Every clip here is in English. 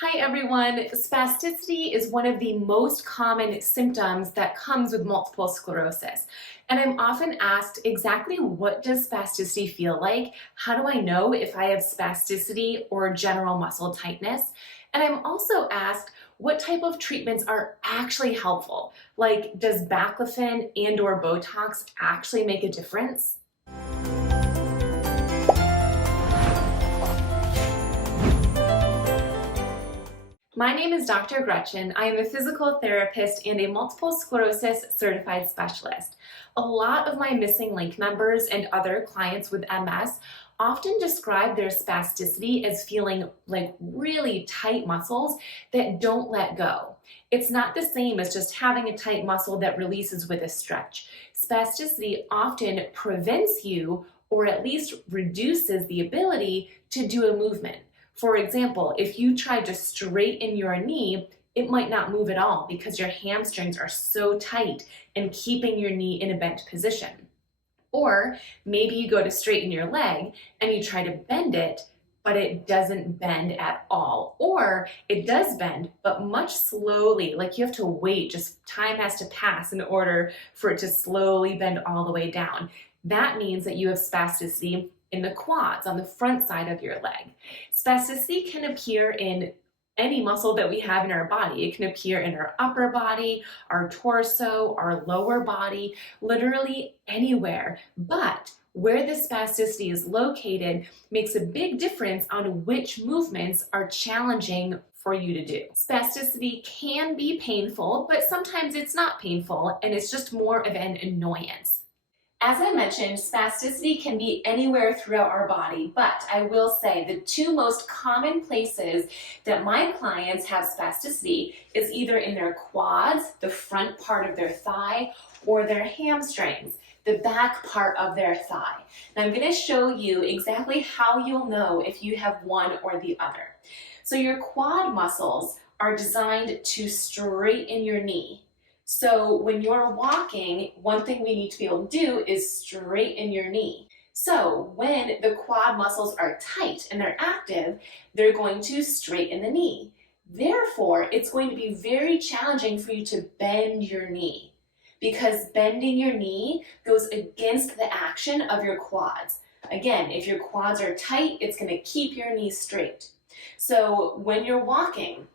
Hi everyone. Spasticity is one of the most common symptoms that comes with multiple sclerosis. And I'm often asked exactly what does spasticity feel like? How do I know if I have spasticity or general muscle tightness? And I'm also asked what type of treatments are actually helpful? Like, does Baclofen and/or Botox actually make a difference? My name is Dr. Gretchen. I am a physical therapist and a multiple sclerosis certified specialist. A lot of my missing link members and other clients with MS often describe their spasticity as feeling like really tight muscles that don't let go. It's not the same as just having a tight muscle that releases with a stretch. Spasticity often prevents you, or at least reduces the ability to do a movement. For example, if you tried to straighten your knee, it might not move at all because your hamstrings are so tight and keeping your knee in a bent position. Or maybe you go to straighten your leg and you try to bend it, but it doesn't bend at all. Or it does bend, but much slowly, like you have to wait, just time has to pass in order for it to slowly bend all the way down. That means that you have spasticity in the quads, on the front side of your leg. Spasticity can appear in any muscle that we have in our body. It can appear in our upper body, our torso, our lower body, literally anywhere. But where the spasticity is located makes a big difference on which movements are challenging for you to do. Spasticity can be painful, but sometimes it's not painful and it's just more of an annoyance. As I mentioned, spasticity can be anywhere throughout our body, but I will say the two most common places that my clients have spasticity is either in their quads, the front part of their thigh, or their hamstrings, the back part of their thigh. And I'm going to show you exactly how you'll know if you have one or the other. So your quad muscles are designed to straighten your knee. So when you're walking, one thing we need to be able to do is straighten your knee. So when the quad muscles are tight and they're active, they're going to straighten the knee. Therefore, it's going to be very challenging for you to bend your knee because bending your knee goes against the action of your quads. Again, if your quads are tight, it's going to keep your knee straight. So when you're walking,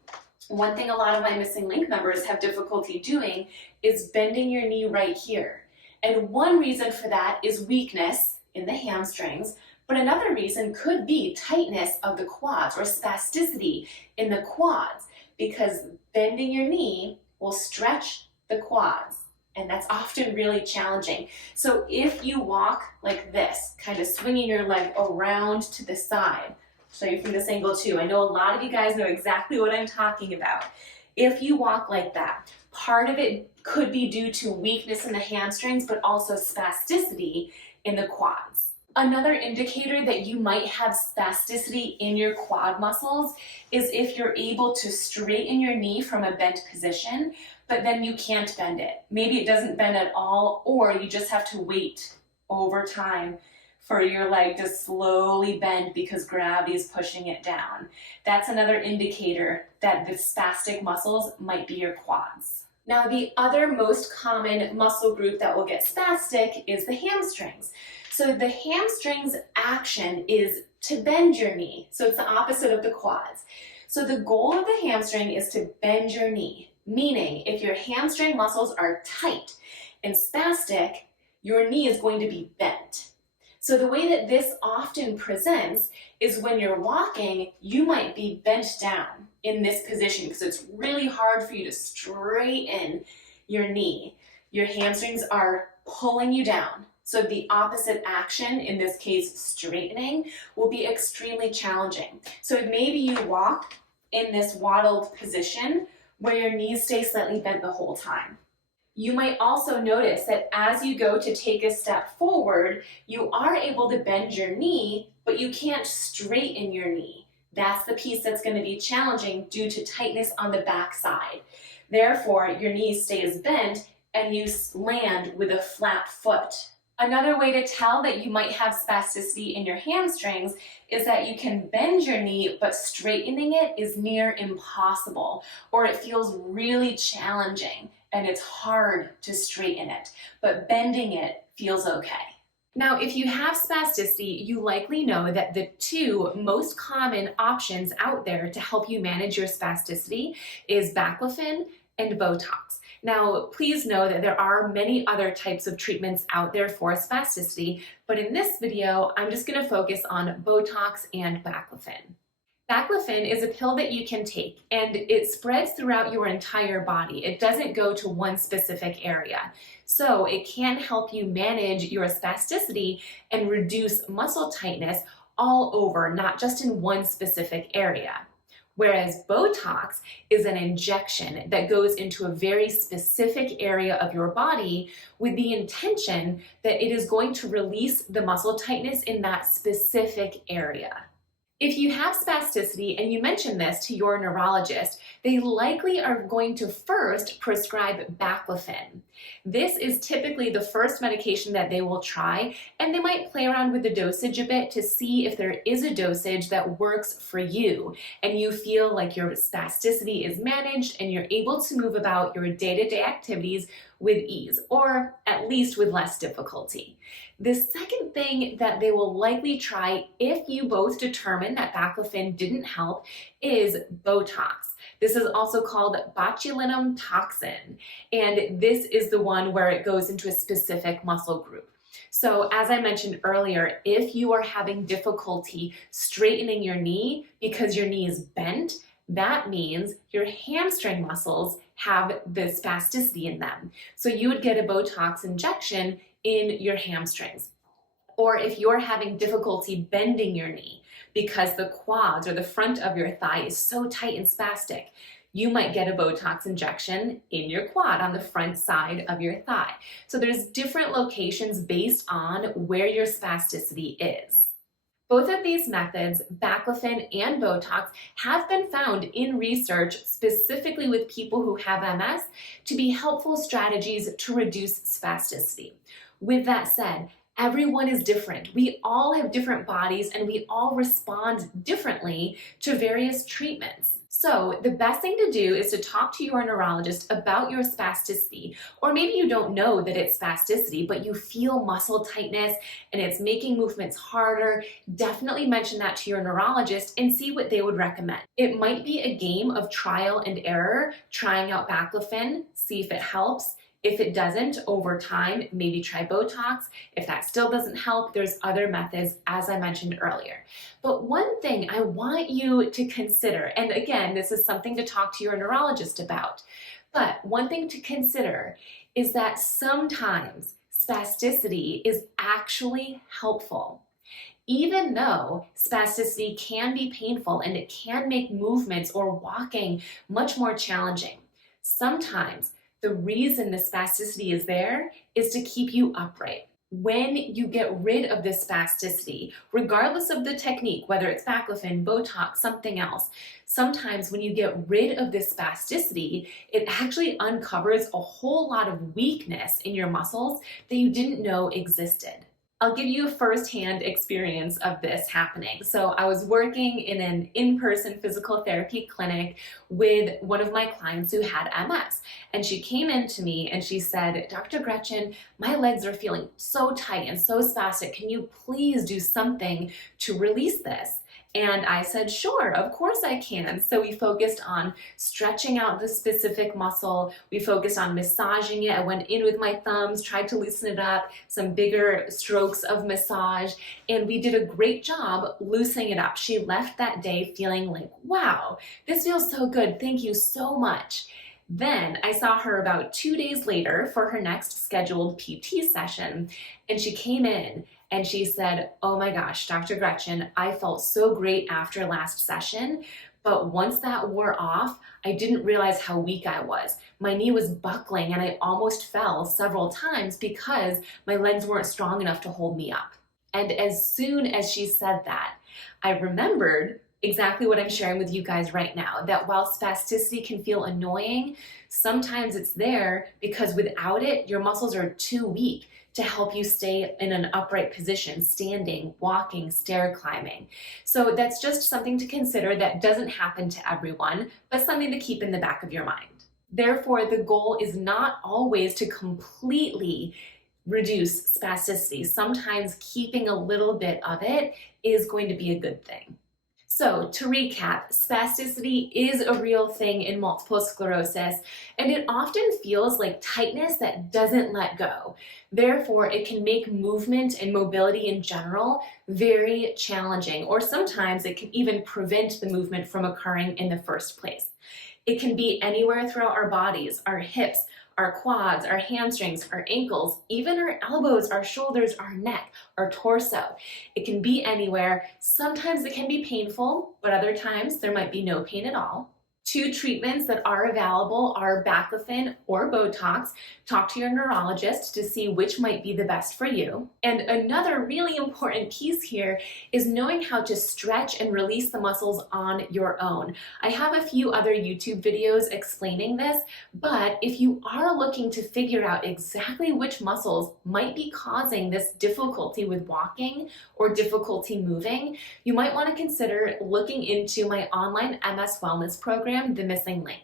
one thing a lot of my missing link members have difficulty doing is bending your knee right here. And one reason for that is weakness in the hamstrings, but another reason could be tightness of the quads or spasticity in the quads, because bending your knee will stretch the quads, and that's often really challenging. So if you walk like this, kind of swinging your leg around to the side, show you from this angle too. I know a lot of you guys know exactly what I'm talking about. If you walk like that, part of it could be due to weakness in the hamstrings, but also spasticity in the quads. Another indicator that you might have spasticity in your quad muscles is if you're able to straighten your knee from a bent position, but then you can't bend it. Maybe it doesn't bend at all, or you just have to wait over time for your leg to slowly bend because gravity is pushing it down. That's another indicator that the spastic muscles might be your quads. Now, the other most common muscle group that will get spastic is the hamstrings. So the hamstrings action is to bend your knee. So it's the opposite of the quads. So the goal of the hamstring is to bend your knee, meaning if your hamstring muscles are tight and spastic, your knee is going to be bent. So the way that this often presents is when you're walking, you might be bent down in this position because it's really hard for you to straighten your knee. Your hamstrings are pulling you down. So the opposite action, in this case straightening, will be extremely challenging. So maybe you walk in this waddled position where your knees stay slightly bent the whole time. You might also notice that as you go to take a step forward, you are able to bend your knee, but you can't straighten your knee. That's the piece that's going to be challenging due to tightness on the back side. Therefore, your knee stays bent and you land with a flat foot Another way to tell that you might have spasticity in your hamstrings is that you can bend your knee, but straightening it is near impossible, or it feels really challenging and it's hard to straighten it, but bending it feels okay. Now, if you have spasticity, you likely know that the two most common options out there to help you manage your spasticity is Baclofen and Botox. Now, please know that there are many other types of treatments out there for spasticity, but in this video, I'm just going to focus on Botox and Baclofen. Baclofen is a pill that you can take, and it spreads throughout your entire body. It doesn't go to one specific area. So it can help you manage your spasticity and reduce muscle tightness all over, not just in one specific area. Whereas Botox is an injection that goes into a very specific area of your body with the intention that it is going to release the muscle tightness in that specific area. If you have spasticity and you mention this to your neurologist, they likely are going to first prescribe Baclofen. This is typically the first medication that they will try, and they might play around with the dosage a bit to see if there is a dosage that works for you and you feel like your spasticity is managed and you're able to move about your day-to-day activities with ease, or at least with less difficulty. The second thing that they will likely try if you both determine that Baclofen didn't help is Botox. This is also called botulinum toxin, and this is the one where it goes into a specific muscle group. So as I mentioned earlier, if you are having difficulty straightening your knee because your knee is bent, that means your hamstring muscles have the spasticity in them. So you would get a Botox injection in your hamstrings. Or if you're having difficulty bending your knee because the quads or the front of your thigh is so tight and spastic, you might get a Botox injection in your quad on the front side of your thigh. So there's different locations based on where your spasticity is. Both of these methods, Baclofen and Botox, have been found in research specifically with people who have MS to be helpful strategies to reduce spasticity. With that said, everyone is different. We all have different bodies and we all respond differently to various treatments. So the best thing to do is to talk to your neurologist about your spasticity, or maybe you don't know that it's spasticity, but you feel muscle tightness and it's making movements harder. Definitely mention that to your neurologist and see what they would recommend. It might be a game of trial and error, trying out Baclofen, see if it helps. If it doesn't, over time, maybe try Botox. If that still doesn't help, there's other methods, as I mentioned earlier. But one thing I want you to consider, and again, this is something to talk to your neurologist about, but one thing to consider is that sometimes spasticity is actually helpful. Even though spasticity can be painful and it can make movements or walking much more challenging, sometimes the reason the spasticity is there is to keep you upright. When you get rid of this spasticity, regardless of the technique, whether it's Baclofen, Botox, something else, sometimes when you get rid of this spasticity, it actually uncovers a whole lot of weakness in your muscles that you didn't know existed. I'll give you a firsthand experience of this happening. So I was working in an in-person physical therapy clinic with one of my clients who had MS. And she came in to me and she said, "Dr. Gretchen, my legs are feeling so tight and so spastic. Can you please do something to release this?" And I said, "Sure, of course I can." So we focused on stretching out the specific muscle. We focused on massaging it. I went in with my thumbs, tried to loosen it up, some bigger strokes of massage, and we did a great job loosening it up. She left that day feeling like, "Wow, this feels so good. Thank you so much." Then I saw her about 2 days later for her next scheduled PT session, and she came in and she said, "Oh my gosh, Dr. Gretchen, I felt so great after last session, but once that wore off, I didn't realize how weak I was. My knee was buckling and I almost fell several times because my legs weren't strong enough to hold me up." And as soon as she said that, I remembered exactly what I'm sharing with you guys right now, that while spasticity can feel annoying, sometimes it's there because without it, your muscles are too weak to help you stay in an upright position, standing, walking, stair climbing. So that's just something to consider that doesn't happen to everyone, but something to keep in the back of your mind. Therefore, the goal is not always to completely reduce spasticity. Sometimes keeping a little bit of it is going to be a good thing. So to recap, spasticity is a real thing in multiple sclerosis, and it often feels like tightness that doesn't let go. Therefore, it can make movement and mobility in general very challenging, or sometimes it can even prevent the movement from occurring in the first place. It can be anywhere throughout our bodies, our hips, our quads, our hamstrings, our ankles, even our elbows, our shoulders, our neck, our torso. It can be anywhere. Sometimes it can be painful, but other times there might be no pain at all. Two treatments that are available are Baclofen or Botox. Talk to your neurologist to see which might be the best for you. And another really important piece here is knowing how to stretch and release the muscles on your own. I have a few other YouTube videos explaining this, but if you are looking to figure out exactly which muscles might be causing this difficulty with walking or difficulty moving, you might want to consider looking into my online MS wellness program, The Missing Link.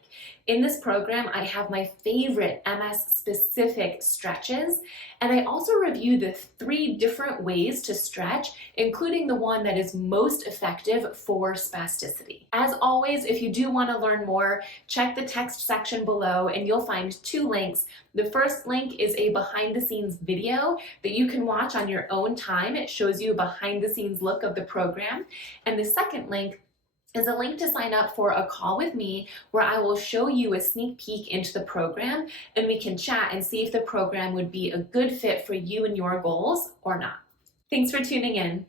In this program, I have my favorite MS-specific stretches, and I also review the 3 different ways to stretch, including the one that is most effective for spasticity. As always, if you do want to learn more, check the text section below and you'll find 2 links. The first link is a behind-the-scenes video that you can watch on your own time. It shows you a behind-the-scenes look of the program. And the second link is a link to sign up for a call with me where I will show you a sneak peek into the program and we can chat and see if the program would be a good fit for you and your goals or not. Thanks for tuning in.